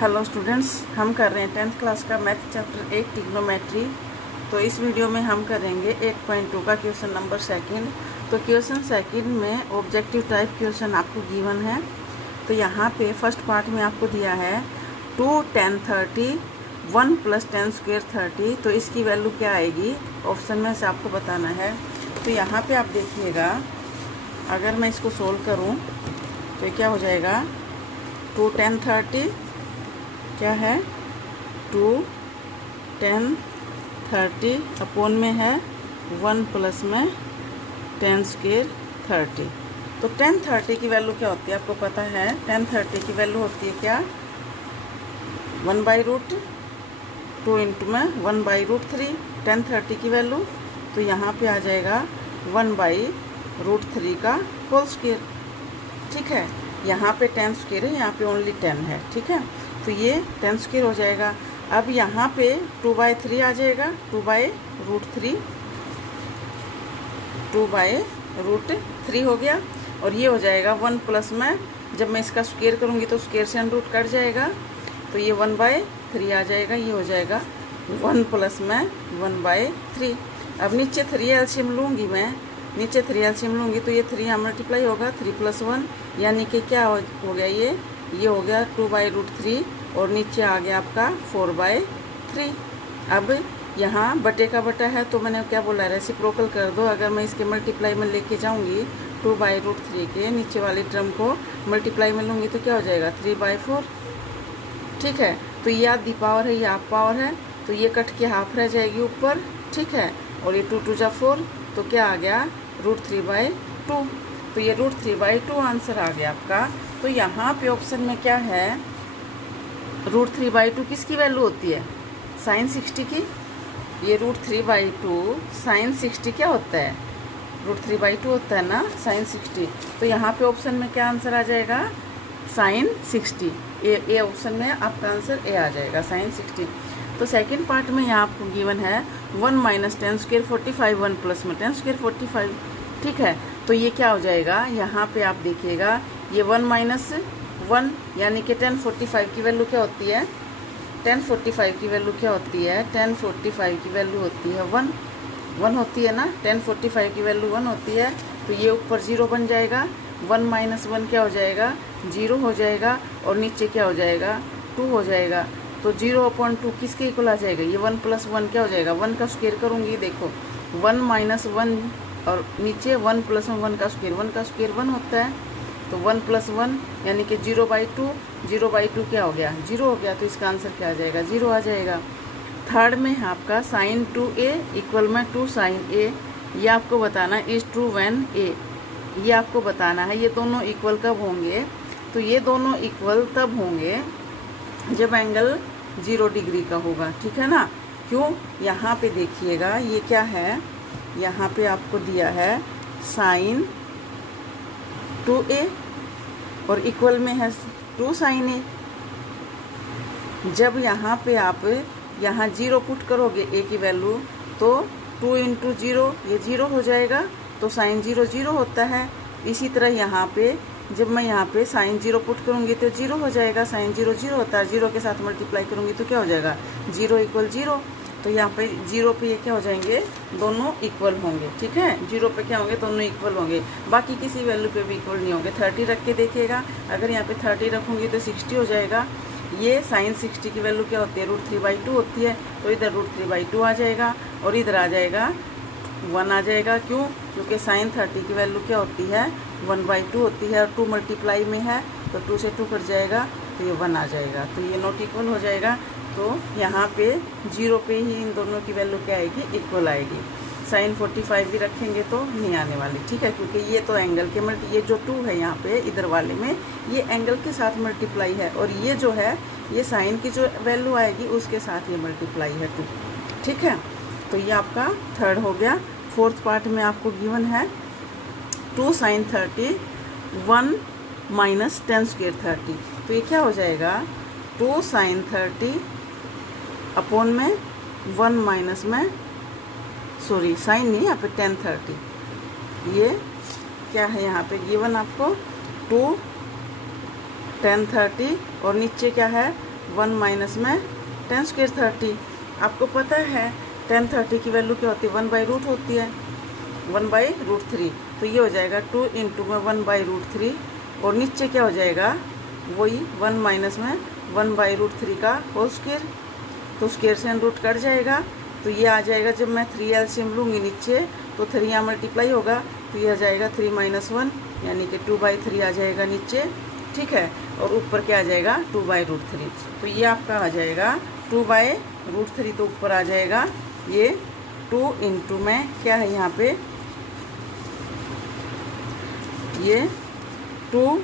Hello students, हम कर रहे हैं 10th क्लास का मैथ चैप्टर 8 ट्रिग्नोमेट्री। तो इस वीडियो में हम करेंगे 8.2 का क्वेश्चन नंबर सेकंड। तो क्वेश्चन सेकंड में ऑब्जेक्टिव टाइप क्वेश्चन आपको गिवन है। तो यहाँ पे फर्स्ट पार्ट में आपको दिया है 2 10 30 1 + 10 स्क्वायर 30। तो इसकी वैल्यू क्या आएगी, ऑप्शन में से आपको बताना है। तो यहाँ पे आप देखिएगा, अगर मैं इसको सोल्व करूँ तो क्या हो जाएगा, 2 10 30 क्या है 2 10 30 अपोन में है 1 प्लस में 10 स्क्वायर 30। तो 10 30 की वैल्यू क्या होती है आपको पता है। 10 30 की वैल्यू होती है क्या, 1/√2 इंटू में 1/√3 10 30 की वैल्यू। तो यहाँ पे आ जाएगा 1/√3 का होल स्क्वायर। ठीक है, यहाँ पे 10 स्क्वायर है, यहाँ पे ओनली 10 है। ठीक है, तो ये 10 स्क्वायर हो जाएगा। अब यहाँ पे 2/3 आ जाएगा, 2/√3 2/√3 हो गया। और ये हो जाएगा 1 प्लस में, जब मैं इसका स्क्वायर करूँगी तो स्क्वायर से अंडर रूट कट जाएगा, तो ये 1/3 आ जाएगा। ये हो जाएगा 1 प्लस में 1/3। अब नीचे 3 एलसीएम लूँगी मैं, नीचे 3 एलसीएम लूँगी तो ये 3 यहाँ मल्टीप्लाई होगा, 3 + 1 यानी कि क्या हो गया, ये हो गया 2/√3 और नीचे आ गया आपका 4/3। अब यहाँ बटे का बटा है तो मैंने क्या बोला, रेसिप्रोकल कर दो। अगर मैं इसके मल्टीप्लाई में लेके जाऊँगी 2/√3 के नीचे वाली टर्म को मल्टीप्लाई में लूँगी तो क्या हो जाएगा 3/4। ठीक है, तो ये आधी पावर है, ये हाफ पावर है, तो ये कट के हाफ रह जाएगी ऊपर। ठीक है, और ये 2 2 जा 4, तो क्या आ गया √3/2। तो ये √3/2 आंसर आ गया आपका। तो यहाँ पे ऑप्शन में क्या है, √3/2 किसकी वैल्यू होती है, sin 60 की। ये √3/2 sin 60 क्या होता है, √3/2 होता है ना sin 60। तो यहाँ पे ऑप्शन में क्या आंसर आ जाएगा, sin 60। ए ऑप्शन में आपका आंसर ए आ जाएगा, sin 60। तो सेकंड पार्ट में यहाँ आपको गिवन है 1 - 10 स्क्वायर 45 1 प्लस में 10 स्क्वायर 45। ठीक है, तो ये क्या हो जाएगा, यहाँ पे आप देखिएगा ये 1 - 1 यानी कि 1045 की वैल्यू क्या होती है, 1045 की वैल्यू क्या होती है, 1045 की वैल्यू होती है 1 होती है ना, 1045 की वैल्यू 1 होती है। तो ये ऊपर 0 बन जाएगा, 1 - 1 क्या हो जाएगा, 0 हो जाएगा, और नीचे क्या हो जाएगा 2 हो जाएगा। तो 0/2 किसके इक्वल आ जाएगा, ये 1 + 1 क्या हो जाएगा, 1 का स्क्वायर करूँगी, देखो 1 - 1 और नीचे 1 + 1 का स्क्वायर, 1 का स्क्वायर 1 होता है। तो 1 + 1 यानी कि 0/2, 0/2 क्या हो गया 0 हो गया। तो इसका आंसर क्या आ जाएगा, 0 आ जाएगा। थर्ड में है आपका sin 2a इक्वल में 2 sin a। ये आपको बताना इज ट्रू व्हेन a, ये आपको बताना है ये दोनों इक्वल कब होंगे। तो ये दोनों इक्वल तब होंगे जब एंगल 0 डिग्री का होगा। ठीक है ना, क्यों, यहाँ पे देखिएगा ये क्या है, यहाँ पे आपको दिया है sin 2a और इक्वल में है 2 sin a। जब यहाँ पे आप यहाँ 0 पुट करोगे a की वैल्यू, तो 2 × 0 ये 0 हो जाएगा, तो sin 0 0 होता है। इसी तरह यहाँ पे जब मैं यहाँ पे sin 0 पुट करूँगी तो 0 हो जाएगा, sin 0 0 होता है, 0 के साथ मल्टीप्लाई करूँगी तो क्या हो जाएगा 0 = 0। तो यहाँ पे 0 पे ये क्या हो जाएंगे, दोनों इक्वल होंगे। ठीक है, 0 पे क्या होंगे, दोनों इक्वल होंगे, बाकी किसी वैल्यू पे भी इक्वल नहीं होंगे। 30 रख के देखिएगा, अगर यहाँ पे 30 रखूँगी तो 60 हो जाएगा। ये sin 60 की वैल्यू क्या होती है, √3/2 होती है, तो इधर √3/2 आ जाएगा और इधर आ जाएगा 1 आ जाएगा। क्यों, क्योंकि sin 30 की वैल्यू क्या होती है 1/2 होती है, और 2 मल्टीप्लाई में है तो 2 से 2 कट जाएगा, तो ये 1 आ जाएगा। तो ये नॉट इक्वल हो जाएगा। तो यहाँ पे 0 पे ही इन दोनों की वैल्यू क्या आएगी, इक्वल आएगी। sin 45 भी रखेंगे तो नहीं आने वाली। ठीक है, क्योंकि ये तो एंगल के ये जो 2 है यहाँ पे इधर वाले में, ये एंगल के साथ मल्टीप्लाई है, और ये जो है ये साइन की जो वैल्यू आएगी उसके साथ ये मल्टीप्लाई है 2। ठीक है, तो ये आपका थर्ड हो गया। फोर्थ पार्ट में आपको गिवन है 2 sin 30 1 - 10 स्क्वायर 30। तो ये क्या हो जाएगा, 2 sin 30 अपोन में 1 माइनस में, सॉरी साइन नहीं, यहाँ पे 10 30। ये क्या है यहाँ पे गिवन आपको 2 10 30 और नीचे क्या है 1 माइनस में tan स्क्वायर 30। आपको पता है tan 30 की वैल्यू क्या होती है, 1/रूट होती है, 1/√3। तो ये हो जाएगा 2 इंटू में 1/√3 और नीचे क्या हो जाएगा, वही 1 माइनस में 1/√3 का होल स्क्वायर। तो स्क्वायर से रूट कट जाएगा, तो ये आ जाएगा, जब मैं 3 एलसीएम लूँगी नीचे तो 3 यहाँ मल्टीप्लाई होगा, तो ये आ जाएगा 3 - 1 यानी कि 2/3 आ जाएगा नीचे, ठीक है। और ऊपर क्या आ जाएगा 2/√3। तो ये आपका आ जाएगा 2/√3, तो ऊपर आ जाएगा ये 2 इंटू में क्या है यहाँ पे, ये 2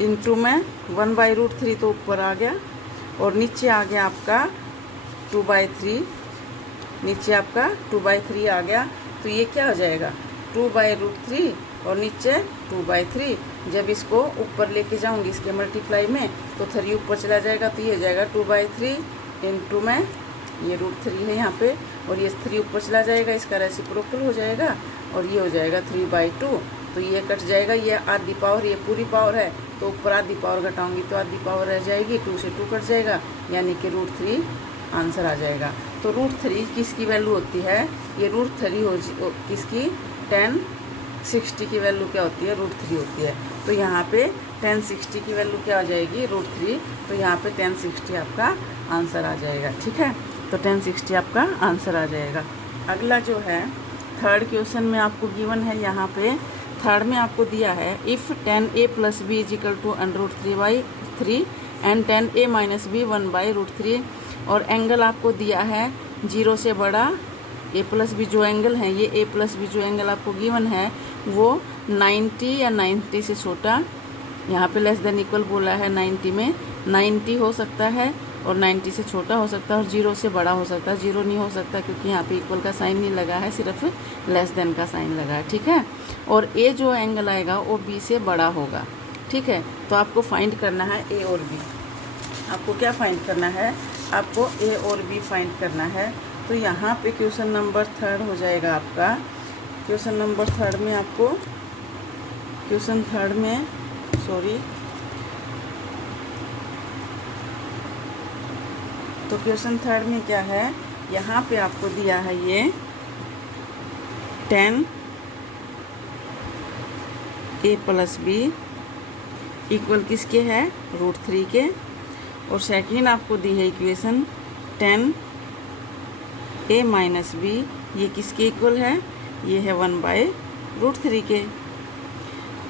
इंटू में 1/√3 तो ऊपर आ गया, और नीचे आ गया आपका 2/3, नीचे आपका 2/3 आ गया। तो ये क्या हो जाएगा 2/√3 और नीचे 2/3। जब इसको ऊपर लेके जाऊंगी इसके मल्टीप्लाई में तो 3 ऊपर चला जाएगा, तो ये हो जाएगा 2/3 इंटू में ये √3 है यहाँ पे, और ये 3 ऊपर चला जाएगा, इसका रेसिप्रोकल हो जाएगा, और ये हो जाएगा 3/2। तो ये कट जाएगा, ये आधी पावर, ये पूरी पावर है, तो ऊपर आधी पावर घटाऊंगी तो आधी पावर रह जाएगी, 2 से 2 कट जाएगा, यानी कि √3 आंसर आ जाएगा। तो √3 किसकी वैल्यू होती है, ये √3 हो किसकी, tan 60 की वैल्यू क्या होती है, √3 होती है। तो यहाँ पे tan 60 की वैल्यू क्या हो जाएगी, √3। तो यहाँ पे tan 60 आपका आंसर आ जाएगा, ठीक है। तो tan 60 आपका आंसर आ जाएगा। अगला जो है थर्ड क्वेश्चन में आपको गिवन है, यहाँ पे थर्ड में आपको दिया है if tan a + b = √3/3 and tan a - b 1/√3, और एंगल आपको दिया है 0 से बड़ा a + b जो एंगल है, ये a + b जो एंगल आपको गिवन है वो 90 या 90 से छोटा, यहाँ पे लेस देन इक्वल बोला है, 90 में 90 हो सकता है और 90 से छोटा हो सकता है, और 0 से बड़ा हो सकता है। 0 नहीं हो सकता क्योंकि यहाँ पे इक्वल का साइन नहीं लगा है, सिर्फ लेस देन का साइन लगा है, ठीक है। और ए जो एंगल आएगा वो बी से बड़ा होगा, ठीक है। तो आपको फाइंड करना है ए और बी। आपको क्या फाइंड करना है, आपको ए और बी फाइंड करना है। तो यहाँ पे क्वेश्चन नंबर 3 हो जाएगा आपका। क्वेश्चन नंबर 3 में आपको क्वेश्चन 3 में तो क्वेश्चन 3 में क्या है, यहाँ पे आपको दिया है ये tan a + b इक्वल किसके है, √3 के, और सेकेंड आपको दी है इक्वेशन tan a - b, ये किसके इक्वल है, ये है 1/√3 के,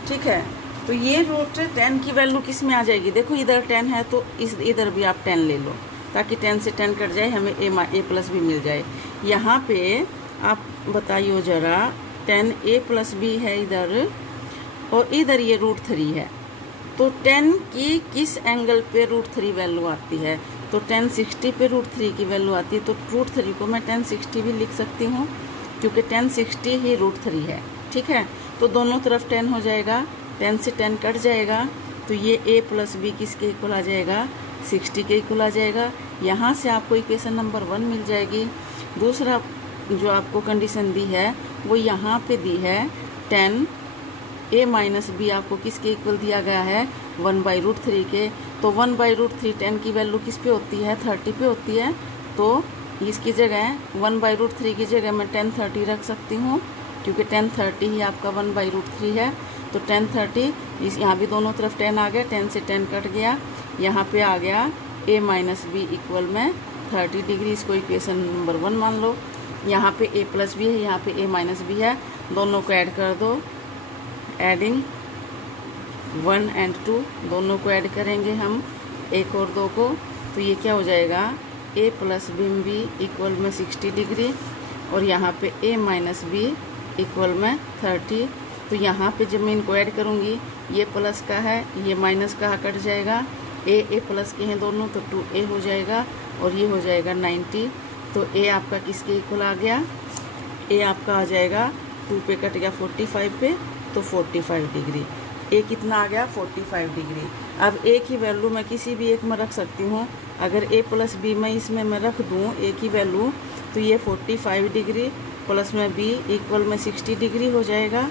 ठीक है। तो ये √10 की वैल्यू किस में आ जाएगी, देखो इधर 10 है तो इधर भी आप 10 ले लो, ताकि 10 से 10 कट जाए, हमें a + b मिल जाए। यहाँ पे आप बताइए ज़रा, tan a + b है इधर, और इधर ये √3 है, तो 10 की किस एंगल पे √3 वैल्यू आती है, तो tan 60 पे √3 की वैल्यू आती है। तो √3 को मैं tan 60 भी लिख सकती हूँ, क्योंकि tan 60 ही √3 है, ठीक है। तो दोनों तरफ 10 हो जाएगा, 10 से 10 कट जाएगा, तो ये a + b किसके इक्वल आ जाएगा, 60 के इक्वल आ जाएगा। यहाँ से आपको इक्वेशन नंबर 1 मिल जाएगी। दूसरा जो आपको कंडीशन दी है वो यहाँ पे दी है, tan a - b आपको किसके इक्वल दिया गया है, 1/√3 के। तो 1/√3 10 की वैल्यू किस पे होती है, 30 पे होती है। तो इसकी जगह 1/√3 की जगह मैं tan 30 रख सकती हूँ, क्योंकि tan 30 ही आपका 1/√3 है। तो tan 30, इस यहाँ भी दोनों तरफ 10 आ गया, 10 से 10 कट गया, यहाँ पे आ गया a - b इक्वल में 30 डिग्री। इसको इक्वेशन नंबर 1 मान लो। यहाँ पे a + b है, यहाँ पे a - b है, दोनों को ऐड कर दो, एडिंग 1 और 2 दोनों को ऐड करेंगे हम, 1 और 2 को, तो ये क्या हो जाएगा, a + b इक्वल में 60 डिग्री, और यहाँ पे a - b इक्वल में 30। तो यहाँ पे जब मैं इनको ऐड करूँगी, ये प्लस का है, ये माइनस का कट जाएगा, a प्लस के हैं दोनों, तो 2a हो जाएगा, और ये हो जाएगा 90। तो a आपका किसके इक्वल आ गया, a आपका आ जाएगा 2 पे कट गया 45 पे, तो 45 डिग्री। a कितना आ गया, 45 डिग्री। अब a की वैल्यू मैं किसी भी एक में रख सकती हूँ। अगर a + b में इसमें मैं रख दूँ a की वैल्यू, तो ये 45 डिग्री प्लस में b इक्वल में 60 डिग्री हो जाएगा,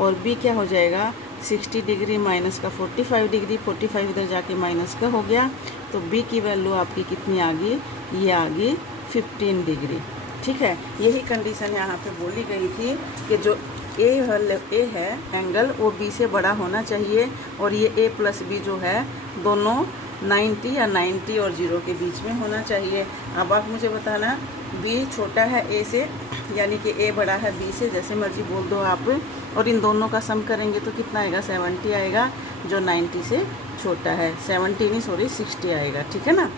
और b क्या हो जाएगा, 60 डिग्री माइनस का 45 डिग्री, 45 इधर जाके माइनस का हो गया, तो बी की वैल्यू आपकी कितनी आ गई, ये आ गई 15 डिग्री। ठीक है, यही कंडीशन यहाँ पे बोली गई थी कि जो ए है एंगल वो बी से बड़ा होना चाहिए, और ये ए प्लस बी जो है दोनों 90 या 90 और 0 के बीच में होना चाहिए। अब आप मुझे बताना बी छोटा है ए से, यानी कि ए बड़ा है बी से, जैसे मर्जी बोल दो आप, और इन दोनों का सम करेंगे तो कितना आएगा, 70 आएगा, जो 90 से छोटा है। 70 नहीं सॉरी 60 आएगा। ठीक है ना,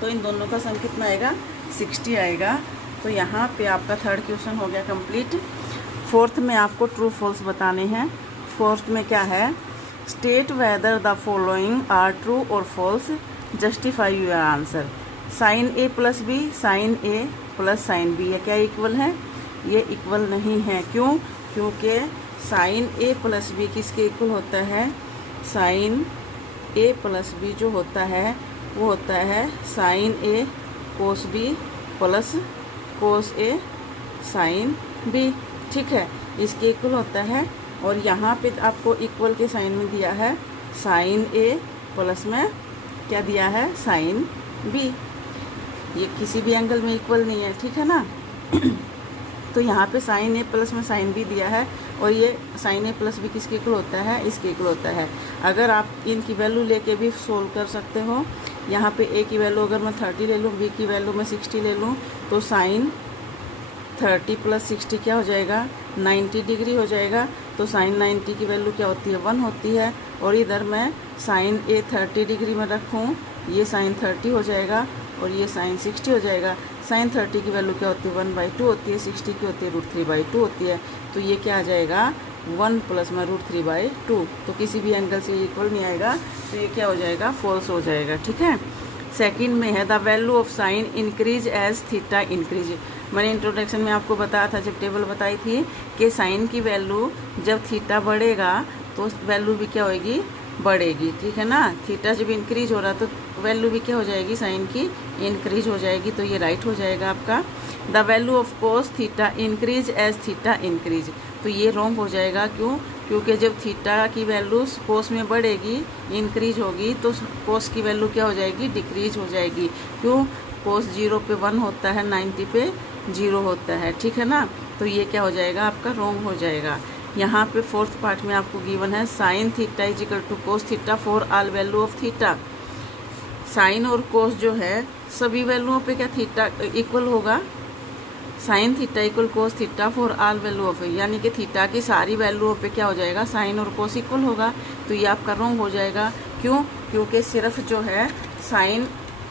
तो इन दोनों का सम कितना आएगा, 60 आएगा। तो यहाँ पे आपका थर्ड क्वेश्चन हो गया कंप्लीट। फोर्थ में आपको ट्रू फॉल्स बताने हैं। फोर्थ में क्या है, state whether the following are true और false, justify your answer. Sine A plus B, sine A plus sine B, ये क्या इक्वल है, ये इक्वल नहीं है। क्यों, क्योंकि साइन ए प्लस बी किसके इक्वल होता है, साइन ए प्लस बी जो होता है वो होता है साइन ए कोस बी प्लस कोस ए साइन बी। ठीक है, इसके इक्वल होता है, और यहाँ पे आपको इक्वल के साइन में दिया है साइन ए प्लस में क्या दिया है, साइन बी। ये किसी भी एंगल में इक्वल नहीं है। ठीक है ना तो यहाँ पे साइन ए प्लस में साइन बी दिया है, और ये साइन ए प्लस बी किसके इक्वल होता है, इसके इक्वल होता है। अगर आप इनकी वैल्यू लेके भी सोल्व कर सकते हो। यहाँ पे ए की वैल्यू अगर मैं 30 ले लूँ, बी की वैल्यू मैं 60 ले लूँ, तो साइन 30 प्लस 60 क्या हो जाएगा, 90 डिग्री हो जाएगा। तो साइन 90 की वैल्यू क्या होती है, 1 होती है। और इधर मैं साइन ए 30 डिग्री में रखूँ, ये साइन 30 हो जाएगा, और ये साइन 60 हो जाएगा। साइन 30 की वैल्यू क्या होती है, 1/2 होती है, 60 की होती है √3/2 होती है। तो ये क्या आ जाएगा, 1 प्लस में √3/2। तो किसी भी एंगल से इक्वल नहीं आएगा, तो ये क्या हो जाएगा, फॉल्स हो जाएगा। ठीक है, सेकंड में है the value of sine increase as theta increase. मैंने इंट्रोडक्शन में आपको बताया था, जब टेबल बताई थी कि साइन की वैल्यू जब थीटा बढ़ेगा तो वैल्यू भी क्या होगी, बढ़ेगी। ठीक है ना, थीटा जब इंक्रीज हो रहा तो वैल्यू भी क्या हो जाएगी, साइन की इंक्रीज हो जाएगी। तो ये राइट हो जाएगा आपका। The value of cos theta increase as theta increase, तो ये रॉन्ग हो जाएगा। क्यों, क्योंकि जब थीटा की वैल्यू कोस में बढ़ेगी, इंक्रीज होगी, तो कोस की वैल्यू क्या हो जाएगी, डिक्रीज हो जाएगी। क्यों, कोस 0 पे 1 होता है, 90 पे 0 होता है। ठीक है ना, तो ये क्या हो जाएगा, आपका रॉन्ग हो जाएगा। यहाँ पे फोर्थ पार्ट में आपको गिवन है sine theta is equal to cos theta for all value of theta. Sine और कोस जो है सभी वैल्यूओं पे क्या थीटा इक्वल होगा, sine theta equal cos theta for all value of, यानी कि थीटा की सारी वैल्यूओं पे क्या हो जाएगा, साइन और कोस इक्वल होगा। तो ये आपका रॉन्ग हो जाएगा। क्यों, क्योंकि सिर्फ जो है साइन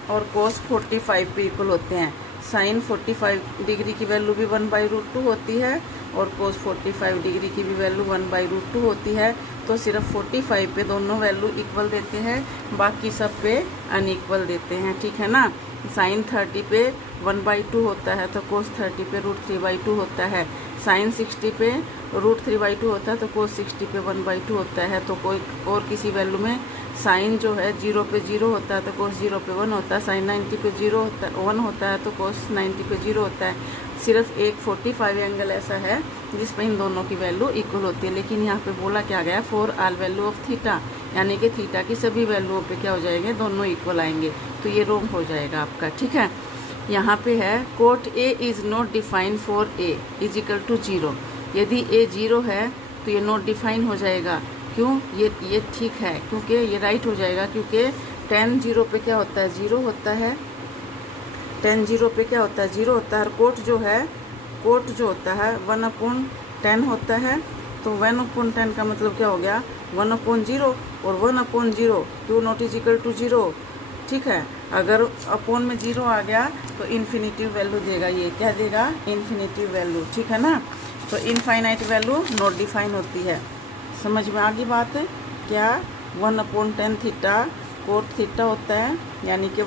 और कोस 45 पे इक्वल होते हैं। साइन 45 डिग्री की वैल्यू भी 1/√2 होती है, और कोस 45 डिग्री की भी वैल्यू 1/√2 होती है। तो सिर्फ 45 पे दोनों वैल्यू इक्वल देते हैं, बाकी सब पे अनइक्वल देते हैं। ठीक है ना, साइन 30 पे 1/2 होता है, तो कोस 30 पे √3/2 होता है। साइन 60 पे √3/2 होता है, तो कोस 60 पे 1/2 होता है। तो कोई और किसी वैल्यू में साइन जो है 0 पे 0 होता है, तो कोस 0 पे 1 होता है। साइन 90 पे 1 होता है, तो कोस 90 पे 0 होता है। सिर्फ एक 45 एंगल ऐसा है जिस पे इन दोनों की वैल्यू इक्वल होती है। लेकिन यहाँ पे बोला क्या गया, for all value of theta, यानी कि थीटा की सभी वैल्यूओं पे क्या हो जाएंगे, दोनों इक्वल आएंगे। तो ये रॉन्ग हो जाएगा आपका। ठीक है, यहाँ पे है cot A is not defined for A is equal to 0। यदि ए 0 है तो ये नॉट डिफाइन हो जाएगा। क्यों, ये ठीक है, क्योंकि ये राइट हो जाएगा, क्योंकि tan 0 पे क्या होता है, 0 होता है। tan 0 पे क्या होता है, 0 होता है। और कोट जो है, कोट जो होता है 1/10 होता है। तो 1/10 का मतलब क्या हो गया, 1/0, और 1/0 क्यों नॉट इज इक्वल टू 0। ठीक है, अगर अपोन में 0 आ गया तो इन्फिनिटिव वैल्यू देगा। ये क्या देगा, इन्फिनिटिव वैल्यू। ठीक है ना, तो इनफाइनाइट वैल्यू नॉट डिफाइन होती है। समझ में आ गई बात है क्या। 1/10 थीटा कोट थीटा होता है, यानी कि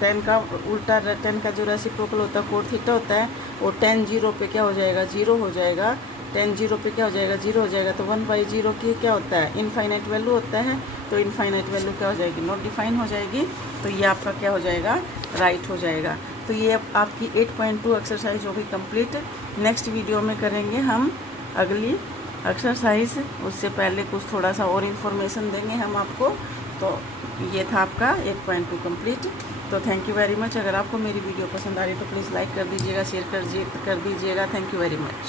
10 का उल्टा, 10 का जो रेसिप्रोकल होता है कोट थीटा होता है। और tan 0 पे क्या हो जाएगा, 0 हो जाएगा। tan 0 पे क्या हो जाएगा, 0 हो जाएगा। तो 1/0 की क्या होता है, इनफाइनाइट वैल्यू होता है। तो इनफाइनाइट वैल्यू क्या हो जाएगी, नॉट डिफाइन हो जाएगी। तो ये आपका क्या हो जाएगा, राइट हो जाएगा। तो ये आपकी 8.2 एक्सरसाइज होगी कंप्लीट। नेक्स्ट वीडियो में करेंगे हम अगली एक्सरसाइज। उससे पहले कुछ थोड़ा सा और इन्फॉर्मेशन देंगे हम आपको। तो ये था आपका 8.2 कंप्लीट। तो थैंक यू वेरी मच। अगर आपको मेरी वीडियो पसंद आ रही तो प्लीज़ लाइक कर दीजिएगा, शेयर कर दीजिएगा। Thank you very much.